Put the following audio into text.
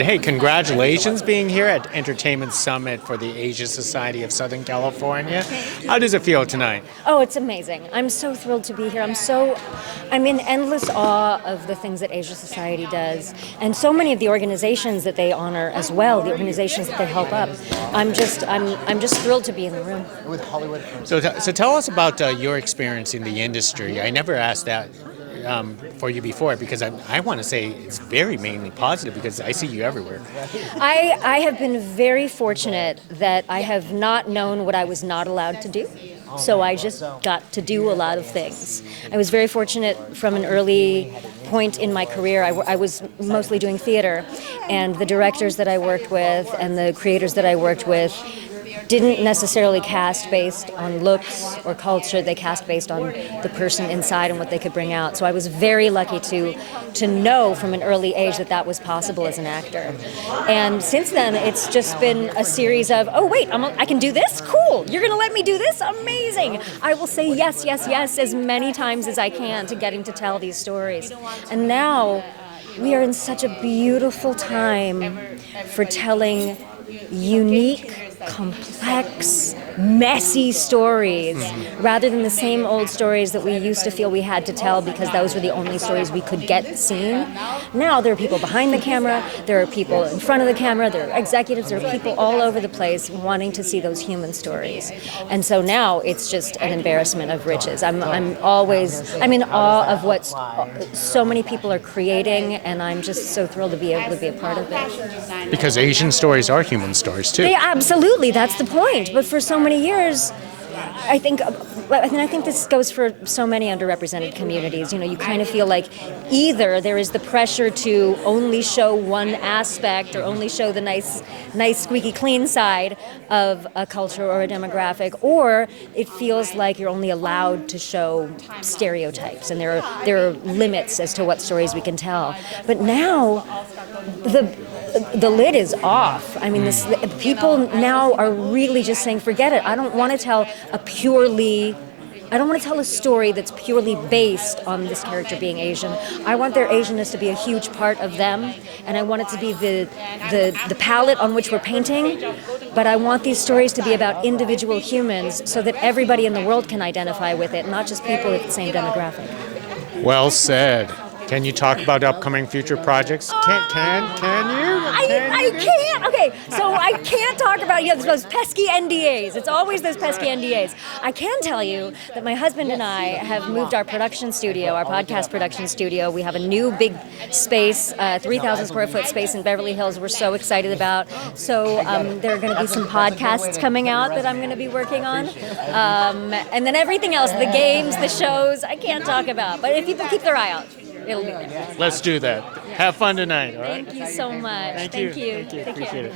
Good. Hey, congratulations being here at Entertainment Summit for the Asia Society of Southern California. How does it feel tonight? Oh, it's amazing. I'm so thrilled to be here. I'm in endless awe of the things that Asia Society does, and so many of the organizations that they honor as well, the organizations that they help up. I'm just thrilled to be in the room. So tell us about your experience in the industry. I never asked that for you before because I want to say it's very mainly positive because I see you everywhere. I have been very fortunate that I have not known what I was not allowed to do. So I just got to do a lot of things. I was very fortunate from an early point in my career. I was mostly doing theater, and the directors that I worked with and the creators that I worked with didn't necessarily cast based on looks or culture. They cast based on the person inside and what they could bring out. So I was very lucky to know from an early age that that was possible as an actor. And since then, it's just been a series of, oh wait, I can do this? Cool. You're going to let me do this? Amazing. I will say yes, yes, yes as many times as I can to getting to tell these stories. And now we are in such a beautiful time for telling unique, complex, messy stories rather than the same old stories that we used to feel we had to tell because those were the only stories we could get seen. Now there are people behind the camera, there are people in front of the camera, there are executives, there are people all over the place wanting to see those human stories. And so now it's just an embarrassment of riches. I'm in awe of what so many people are creating, and I'm just so thrilled to be able to be a part of it. Because Asian stories are human stories too. They absolutely, that's the point. But for so many years, I think this goes for so many underrepresented communities. You know, you kind of feel like either there is the pressure to only show one aspect or only show the nice, squeaky clean side of a culture or a demographic, or it feels like you're only allowed to show stereotypes, and there are limits as to what stories we can tell. But now, the lid is off. I mean, people now are really just saying, forget it. I don't want to tell a story that's purely based on this character being Asian. I want their Asianness to be a huge part of them, and I want it to be the palette on which we're painting, but I want these stories to be about individual humans so that everybody in the world can identify with it, not just people with the same demographic. Well said. Can you talk about upcoming future projects? Can you? I can't. Okay, so I can't talk about those pesky NDAs. It's always those pesky NDAs. I can tell you that my husband and I have moved our production studio, our podcast production studio. We have a new big space, 3,000 square foot space in Beverly Hills we're so excited about. So there are going to be some podcasts coming out that I'm going to be working on. And then everything else, the games, the shows, I can't talk about. But if people keep their eye out, it'll be there. Let's do that. Have fun tonight, all right? Thank you so much. Thank you. Appreciate it.